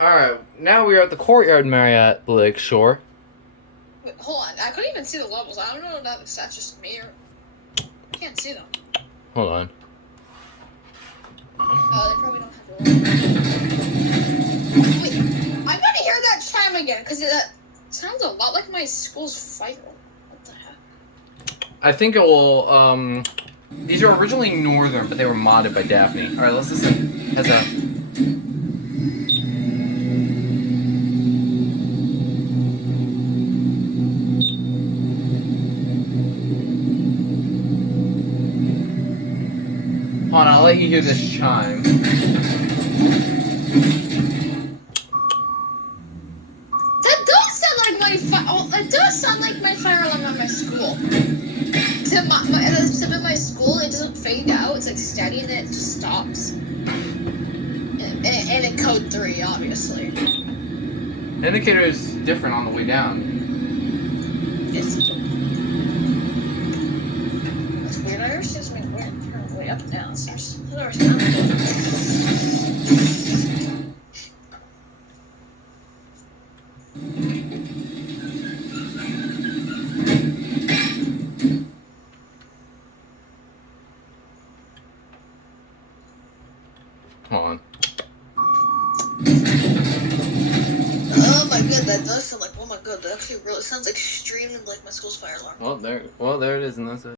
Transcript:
Alright, now we are at the Courtyard Marriott Lake Shore. Wait, hold on. I couldn't even see the levels. I don't know if that's just me or... I can't see them. Hold on. They probably don't have the levels. Wait, I'm gonna hear that chime again, because it sounds a lot like my school's fire. What the heck? I think it will, these are originally northern, but they were modded by Daphne. Alright, let's listen. As a... Hold on, I'll let you hear this chime. That does sound like my it does sound like my fire alarm at my school. Except in my school, it doesn't fade out. It's like steady, and then it just stops. And in code 3, obviously. The indicator is different on the way down. It's... That's weird. I always just make weird. Turn way up and down. So there's sound. Hold on. Oh my god, that does sound like, oh my god, that actually really sounds extremely like my school's fire alarm. Well, there it is, and that's it.